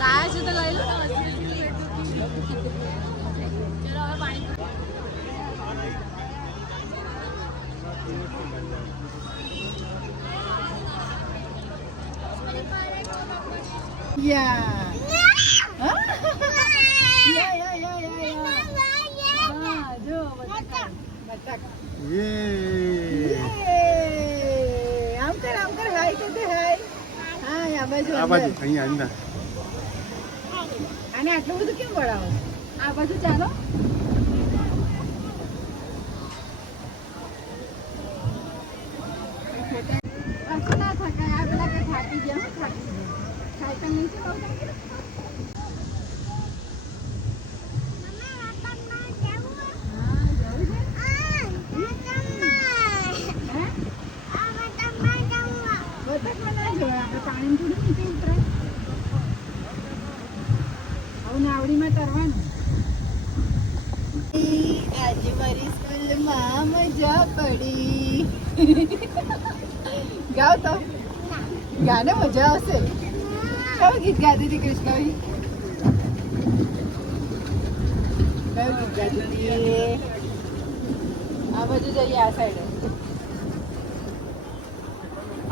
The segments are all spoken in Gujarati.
લાયા છે તો લઈ લો ને. ચલો હવે પાણી આને આટલું બધું કેમ વળાવો? આ બાજુ ચાલો. કશું ના થકાય. આ પેલા કે થાકી ગયા, થાકી ગયા. સાયકલ નહીં ચલાવતા કે? આવડીમાં તરવાનું. આજે મારી સ્કૂલમાં મજા પડી. ગાઓ તો ગાને મજા આવશે. કયું ગીત ગાતી હતી કૃષ્ણભાઈ? કયું ગીત ગાતી હતી? આ બાજુ જઈએ, આ સાઈડે.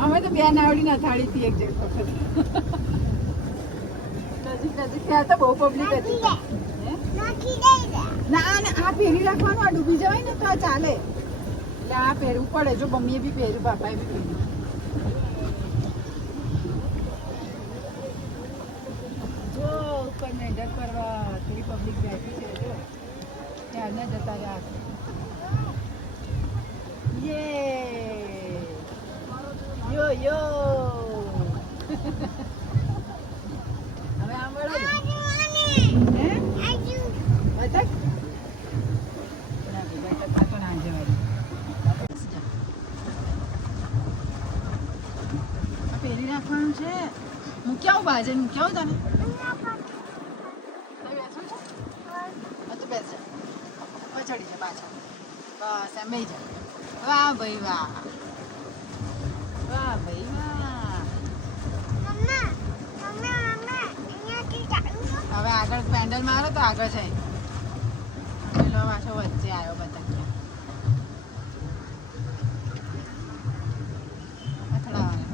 અમે તો બે નાવડી ના થાળી હતી એક જગ્યા વખત. નજીક ત્યાં તો બહુ પબ્લિક હતી. ના આ પહેરી રાખવાનું. આ ડૂબી જવાય ને તો આ ચાલે. એટલે આ પહેરવું પડે. જો મમ્મીએ બી પહેર્યું, પાપાએ બી પહેર્યું. જો ઉપર મેજર કરવા થોડી પબ્લિક બેઠી છે. જો ત્યારના જતા રહ્યા. યે યો યો. હવે આમ વળો. પહેરી રાખવાનું છે. મૂકી આવું બાજે, મૂકી આવું તને. બેસું છે તો બેસ જા. ચડી જા પાછળ. બસ એમ બેસી જા. વાહ ભાઈ વાહ, વાહ ભાઈ વાહ. હવે આગળ પેન્ડલ મારો તો આગળ છે. પેલો પાછો વચ્ચે આવ્યો. બધા અથડાવાનો.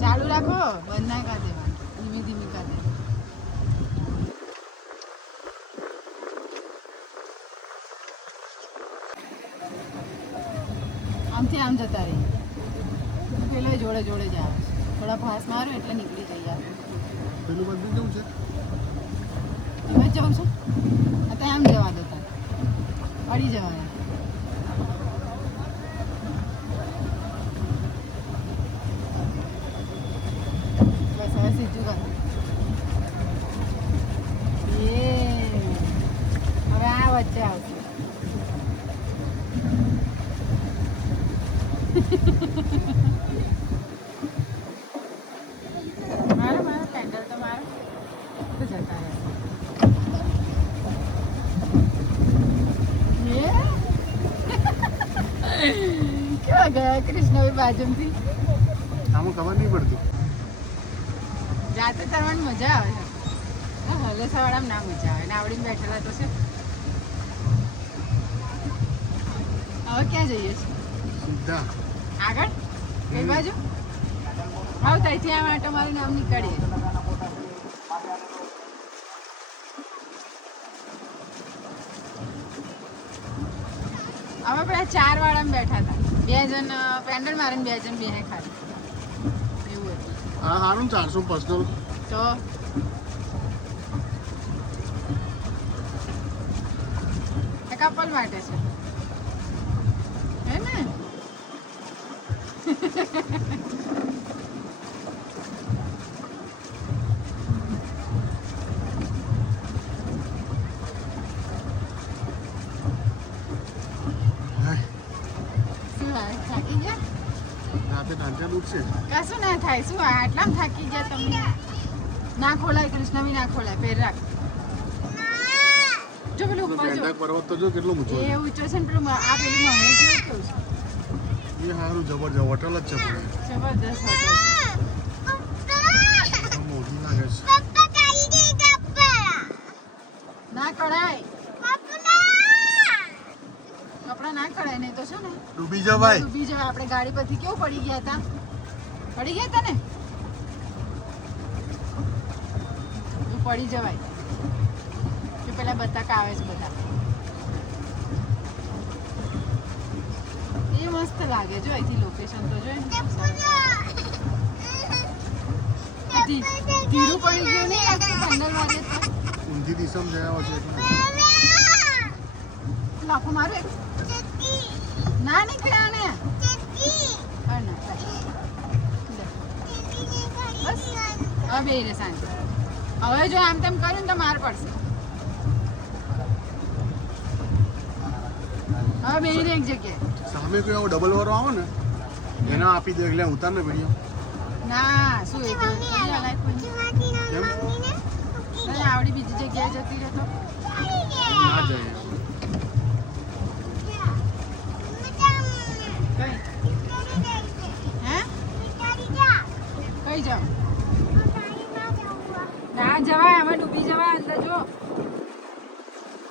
ચાલુ રાખો, બંધ ના કરી દેવાનું. ધીમી ધીમી કરી દે. આમથી આમ જતા રહી. પેલો જોડે જોડે જ આવે. થોડા ફાસ મારો એટલે નીકળી જઈ આવે. પેલું બધું જવું છે, એમ જ જવું છે. અત્યારે આમ જવા દો, અડી જવાય. બસ હવે સીધું કર. હવે આ વચ્ચે આવશે. મારો મારો પેન્ડલ તો મારો તો જતા રહે. કેવા ગયા કૃષ્ણભાઈ બાજુથી? આમાં ખબર નહીં પડતી. જાતે તરવાની મજા આવે છે. હલેસાવાળામાં ના મજા આવે. નાવડીને બેઠેલા તો છે. હવે ક્યાં જઈએ છીએ? સીધા આગળ કઈ બાજુ? હા, ત્યાંથી આ માટે મારું નામ નીકળીએ. અમે પેલા 4 વાળામાં બેઠા હતા. 2 જણ પેન્ડલ મારે, 2 જણ બેને ખાલી. એવું હતું. હા, સારું. 400 પર્સનલ તો કપલ માટે છે, હે ને? કશું ના થાય. શું આટલામાં થાકી જાય તમને? ના ખોલાય કૃષ્ણ બી ના ખોલાય. પેર રાખ. જો પેલું ઉપર જો પર્વત તો જો કેટલો ઊંચો છે. એ ઊંચો છે ને પેલું આ પેલું મહેલ જેવું કેવું છે. એ સારું જબરજસ્ત હોટલ જ છે. જબરદસ્ત હોટલ છે. મોટી લાગે છે. જવાય. ડૂબી જવાય. આપણે ગાડી પરથી કેવું પડી ગયા હતા ને તો પડી જવાય. કે પેલા બતાકા આવે છે બધા એ મસ્ત લાગે જો અહીંથી લોકેશન તો જો ધીરું પડી ગયું નહીં લાગતું ઠંડર વાગે તો ઊંધી દિશામાં ગયા છે લાખો મારે ના નીકળ્યા ને બસ હવે બે રે શાંતિ. હવે જો આમ તેમ કર્યું ને તો માર પડશે. હવે બે રે એક જગ્યાએ સામે કોઈ આવો ડબલ વાળો આવે ને એના આપી દે એટલે ઉતાર ને વિડીયો. ના શું એ તો આવડી બીજી જગ્યાએ જતી રહેતો ના જાય. કઈ જાવ ના જવાય. અમે ડૂબી જવાય અંદર જો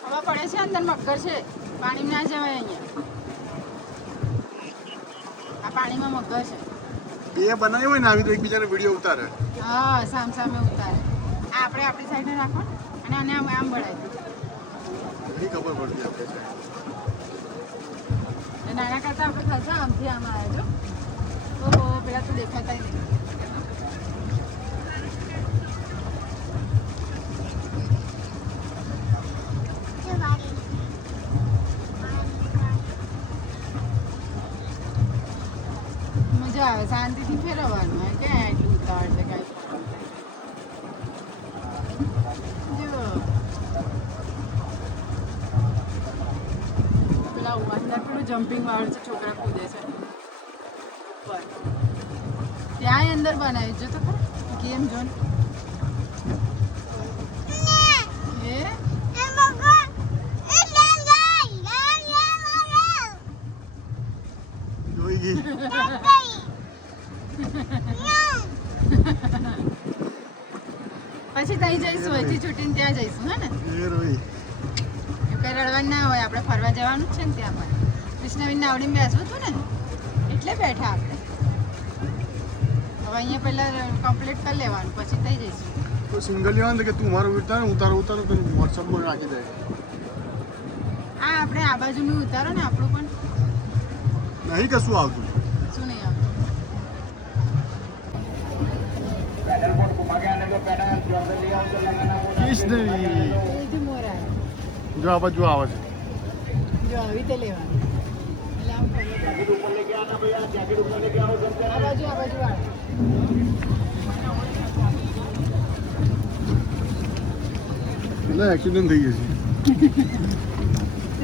હવા પડે છે અંદર મગર છે પાણી ના જવાય. અહીંયા આ પાણીમાં મગર છે. એ બનાવી હોય ને આવી તો એકબીજાને વિડીયો ઉતારે. હા સામ સામે ઉતારે. આ આપણે આપણી સાઈડે રાખો અને આને આમ આમ બળાવી એની ખબર પડતી આપણે નાના કરતા આપણે ખાસા આમથી આમ આવ્યા જો. ઓહો પેલા તો દેખાતા નહીં. મજા આવે શાંતિથી ફેરવવાનું હોય કે એટલું ઉતાવળ છે કાંઈ જો પેલા અંદર પેલું જમ્પિંગ વાળું છે છોકરા કૂદે છે ઉપર ત્યાં અંદર બનાવ્યું જો તો ખરું ગેમ ઝોન. જોઈ ગઈ. પછી ત્યાં જઈશું અહીંથી છૂટીને ત્યાં જઈશું હે ને. એ રોઈ. કઈ રડવાનું ના હોય. આપણે ફરવા જવાનું જ છે ને ત્યાં પણ કૃષ્ણવીરને આવડીને બેસવું હતું ને એટલે બેઠા આપણે. હવે અહીંયા પહેલાં કમ્પ્લીટ કરી લેવાનું પછી થઈ જઈશું. તો સિંગલ લેવાનું કે તું મારો ઉતાર ને ઉતારો તો વોટ્સઅપમાં નાખી દે. આ આપણે આ બાજુનું ઉતારો ને આપણું પણ નહીં કશું આવતું. શું નહીં આવતું. બીજું મોર આવે જો આ બાજુ આવે છે. જો આવી રીતે લેવાનું એટલે આમ આ બાજુ આવે એટલે એક્સિડન્ટ થઈ જશે.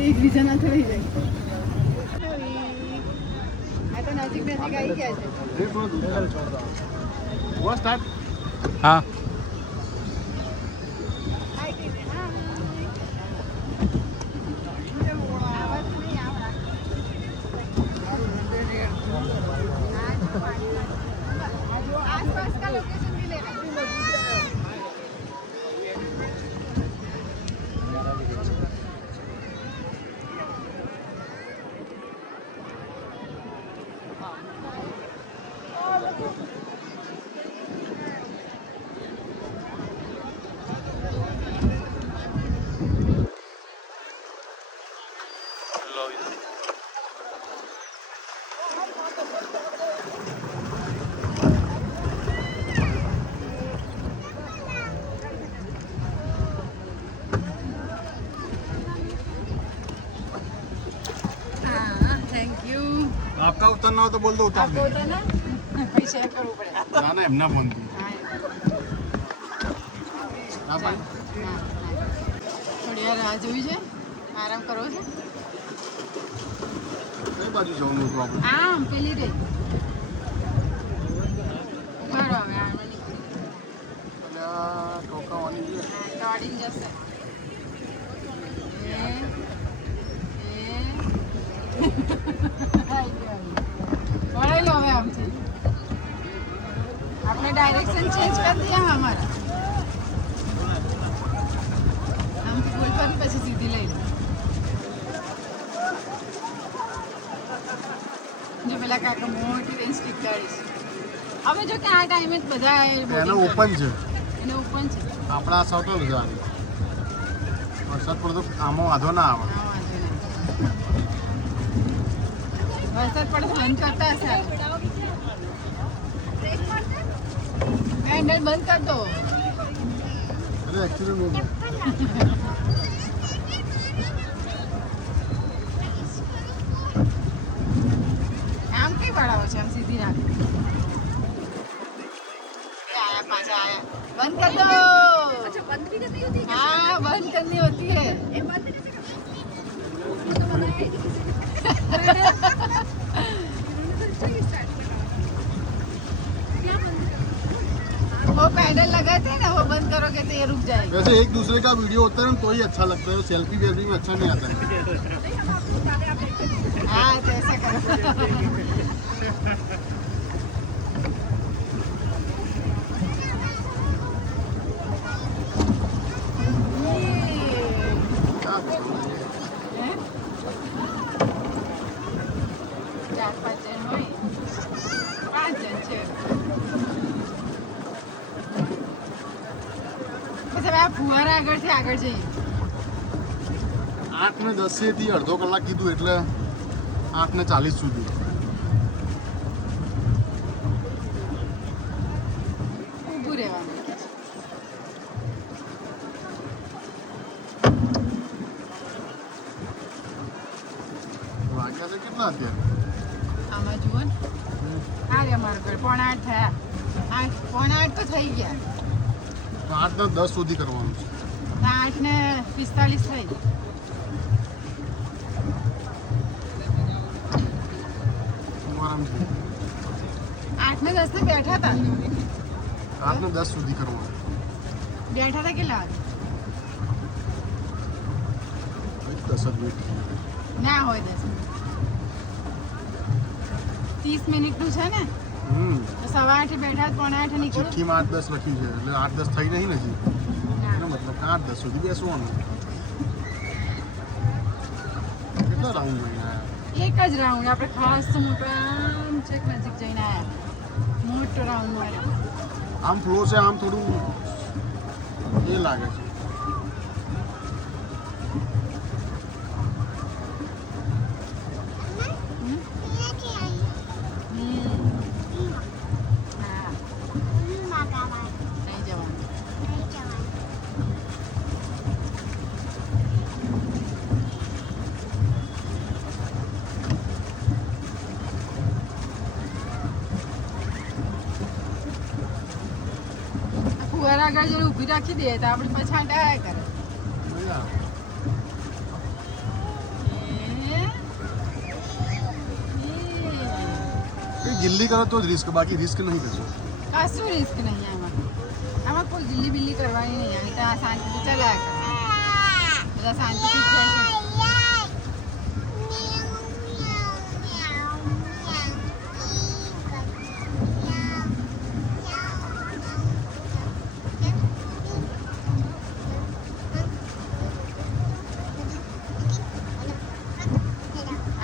એકબીજા ના થઈ જાય. આ તો નજીક નજીક આવી ગયા છે. हुआ स्टार्ट. हाँ आसपास का लोकेशन भी लेना. आपका उतरना हो तो बोल दो उतार आपको देंगे. होता ना पैसे करવું પડે. ના ના એમના મન થી. હા હા ભાઈ. થોડી વાર રાહ જોવી છે. આરામ કરવો છે. કઈ બાજુ જવાનું હતું આપણે? આમ પેલી રે મારો હવે આમાં નીકળી અલ્યા ટોકાવાની છે. દોડીને જશે. વળાઈ લો હવે આમથી. આપણે ડાયરેક્શન ચેન્જ કરી દઈએ અમારા આમથી ગોલ પર પછી સીધી લઈ લો. કાકા મોટી રેન્જ સ્ટીક ગાડી છે. હવે જો કે આ ટાઈમે જ બધા એનો ઓપન છે, એને ઓપન છે. આપણા સૌતો ગુજરાતી વરસાદ પડતો આમાં વાંધો ના આવે. હા, વાંધો નહીં. વરસાદ પડે તો બંધ કરતા હશે. હેન્ડલ બંધ કર દો. એટલે એકચ્યુઅલી આમ કઈ વળાવો છે? આમ સીધી રાખો. એ આયા પાછા આયા. બંધ કર દો. अच्छा बंद भी करनी होती है क्या? हाँ, बंद करनी होती है. ये बंद कैसे करते हैं? ये तो बनाया ही नहीं किसी ने. इन्होंने तो अच्छा ही स्टार्ट करा. क्या बंद करना? वो पैडल लगाते हैं ना, वो बंद करोगे तो ये रुक जाएगा. वैसे एक दूसरे का वीडियो होता है ना तो ही अच्छा लगता है, सेल्फी वेल्फी में अच्छा नहीं आता है. नहीं हम आपको बता दें, आप देखते नहीं. हाँ, तो ऐसा करो. क्या बताऊं? हैं? 4-5 જણ હોય. 5 જણ છે. પછી હવે આ ફુવારા આગળથી આગળ જઈએ. 8:10 થી અડધો કલાક કીધું એટલે 8:40 સુધી. ઊભું રહેવાનું. વાગ્યા છે કેટલા અત્યારે? આમાં જુઓ ને. આ રે અમારું ઘર 7:45 થયા. 7:45 તો થઈ ગયા. તો 8:10 સુધી કરવાનું છે. 8:45 થઈ. આરામથી 8:10 બેઠા હતા. 8:10 સુધી કરવાનું. બેઠા હતા કેટલા વાગે? 10 મિનિટ. ના હોય 10 30 મિનિટનું છે ને. તો સવા 8 બેઠા 7:45 નીકળ્યું. ચિઠ્ઠીમાં 8:10 લખ્યું છે એટલે 8:10 થઈ નહીં નથી. એનો મતલબ કે 8:10 સુધી બેસવાનું. કેટલા રાઉન્ડ લઈને આવ્યા? એક જ રાઉન્ડ. આપણે ખાસ તો મોટો આમ છેક નજીક જઈને આવ્યા. મોટો રાઉન્ડ માર્યો. આમ ફ્લો છે, આમ થોડું એ લાગે છે. હા, નહીં જવાનું. ફુવારા આગળ જઈને ઊભી રાખી દે તો આપણે પાછા ડાયા કરે. મજા આવે. એ ગિલ્લી કરો તો જ રિસ્ક, બાકી રિસ્ક નહીં કરશો. કશું રિસ્ક નહીં આમાં. આમાં કોઈ ગિલ્લી બિલ્લી કરવાની નહીં. અહીં તો આ શાંતિથી ચલાયા કરે. બધા શાંતિથી જ જાય છે.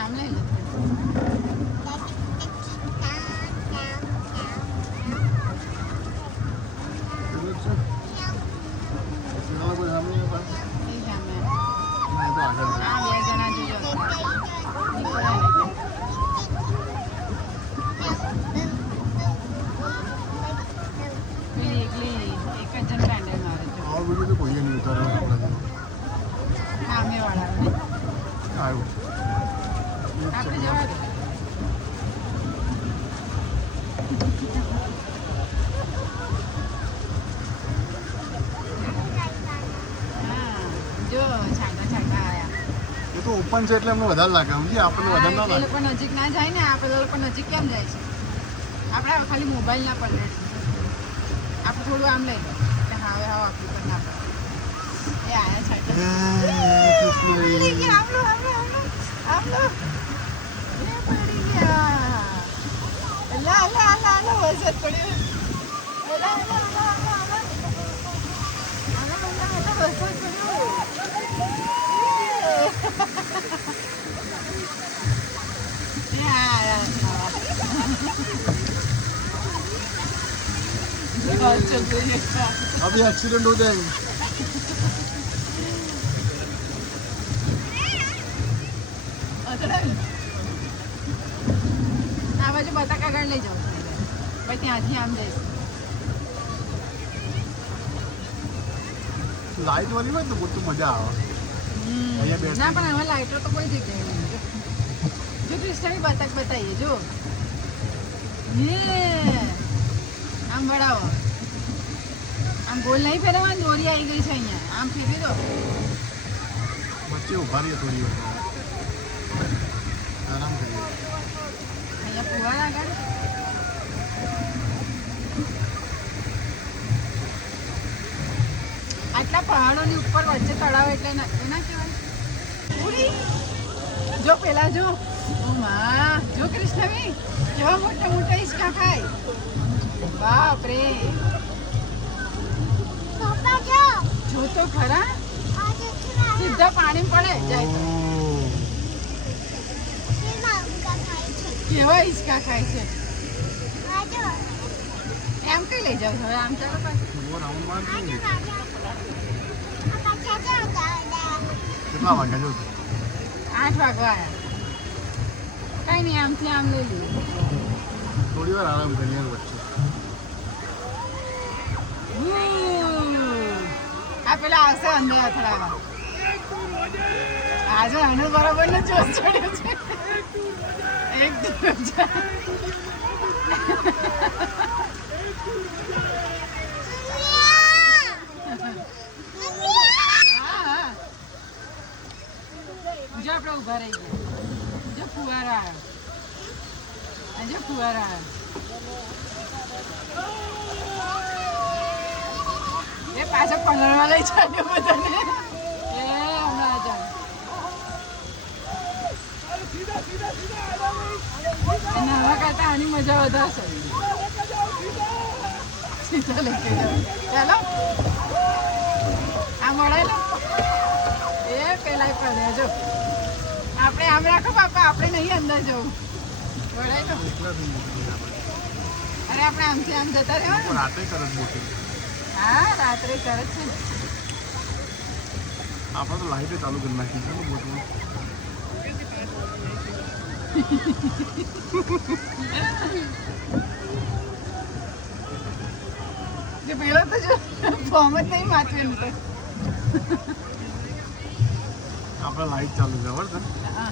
આમ લઈ લે. એટલું જ છે. પેલા કોઈ સામે નહીં હતા? એ સામે. ના, એ તો આગળ છે. આ 2 જણા જોજો. નીકળાય નહીં. પેલી એકલી એક જ જણ પેન્ડલ મારે છે. આવો વિડીયો તો કોઈએ નહીં ઉતાર્યો આપણાથી. સામેવાળાને. આવ્યું. આપણે જવા દો. હા, જો છાંટા છાંટા આયા. એ તો ઓપન છે એટલે એમને વધારે લાગે. સમજી આપણને વધારે ના એ લાગે. લોકો નજીક ના જાય ને. આપણે લોકો નજીક કેમ જાય છે? આપણે ખાલી મોબાઈલ ના પલટે. આપણે થોડું આમ લઈ લો. એટલે હવે આપણી પર ના પડે. એ આયા છાંટા. પડી ગયા. આમ લો, આમ લો, આમ લો. આમ લો. એ પડી ગયા. અલા, અલા, અલા, અલા, વરસાદ પડ્યો. અલા, અલા, અલા, અલા, અલા. અલા, અલા, અલા, વરસાદ પડ્યો. એ આયા. चलते हैं अभी एक्सीडेंट हो जाएंगे આ બાજુ બટાકા આગળ લઈ જાઓ પછી ત્યાંથી આમ જઈશ लाइट वाली में तो बहुत मजा आवा અહીંયા બેઠા ના પણ હવે લાઇટો તો કોઈ જગ્યાએ નહીં જો ક્રિસ્ટાની બતક બતાવીએ જો ये આમ વળાવો આમ ગોલ નહીં ફેરવવાની દોરી આવી ગઈ છે અહીંયા આમ ફેરવી દો बच्चे उभा रही है थोड़ी आराम करिए અહીંયા ફુવારા આગળ આટલા પહાડોની ઉપર વચ્ચે તળાવ એટલે એના કહેવાય ઉડી જો પેલા જો ઓ માં જો કૃષ્ણવી કેવા મોટા મોટા હિંચકા ખાય બાપ રે જો તો ખરા સીધા પાણી પડે જાય તો કેવા હિંચકા ખાય છે એમ કઈ લઈ જાવ હવે આમ ચાલો પાછું वो राउंड मार देंगे कितना वाग्या जो 8 વાગવા આવ્યા કઈ નહીં આમથી આમ લઈ લઈએ थोड़ी बार आराम करिए बच्चे આ પેલા આવશે અંદર અથડાવા આજે આનો બરાબર નો જોશ ચડ્યો છે એક દિવસ જો આપણે ઉભા રહી ગયા જો ફુવારા આવ્યા જો ફુવારા આવ્યા એ પાછા પલળવા લઈ જાય બધાને એ હમણાં જાય નાવા કરતા આની મજા વધારશે સીધા લઈ કે ચાલો આ મળેલો એ પેલા પડ્યા જો આપણે આમ રાખો બાપા આપણે નહીં અંદર જવું વળાય લો અરે આપણે આમથી આમ જતા રહેવાનું रात करत मोठी હા રાત્રે કરે છે ને આપણે તો લાઈટ ચાલુ કરી નાખી છે ને બોટમાં જે પેલો તો જો ફોર્મ જ નહીં વાંચવેલું તો આપણે લાઈટ ચાલુ છે બરાબર હા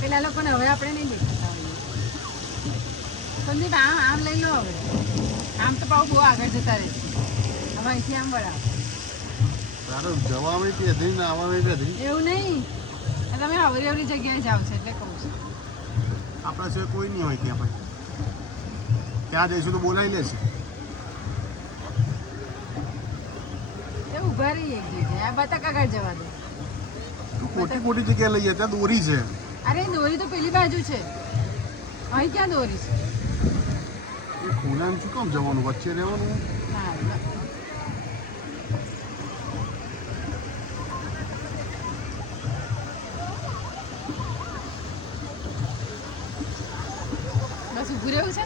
પેલા લોકોને હવે આપણે નહીં દેખાતા હોઈએ સંદીપ આમ લઈ લો હવે આમ તો પાછું બહુ આગળ જતા રહે છે હવે અહીંથી આમ વળાવ તારે જવામાં બી અધરી ને આવવામાં બી અધરી એવું નહીં તમે અવરી અવરી જગ્યાએ જાઓ છો એટલે કહું છું આપણા સિવાય કોઈ નહીં હોય ત્યાં ભાઈ ત્યાં જઈશું તો બોલાવી લેશે એ ઊભા રહીએ એક જગ્યાએ આ બતક આગળ જવા દો મોટી મોટી જગ્યાએ લઈએ ત્યાં દોરી છે અરે દોરી તો પેલી બાજુ છે અહીં ક્યાં દોરી છે એ ખોલામાં શું કામ જવાનું વચ્ચે રહેવાનું ના બસ ઊભું રહેવું છે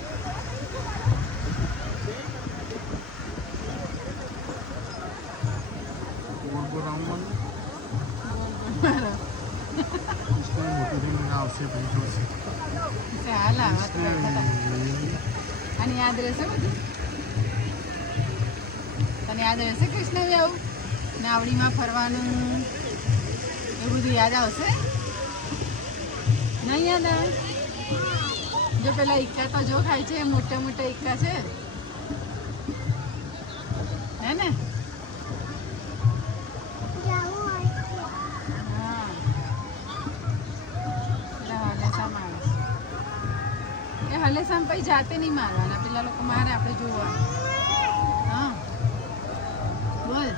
ગોળ ગોળ રાઉન્ડમાં મોટી રીંગ આવશે ભાઈ જોશે હાલ આવા તો બેઠા હતા. અને યાદ રહેશે બધું તને યાદ રહેશે કૃષ્ણ આવું નાવડીમાં ફરવાનું એ બધું યાદ આવશે નહીં યાદ આવે જો પેલા ઈક્કા તો જો ખાય છે મોટા મોટા ઈક્કા છે હે ને હા પેલા હલેસા માણસ એ હલેસામ પછી જાતે નહીં મારવાના પેલા લોકો મારે આપણે જોવાનું હા બોલ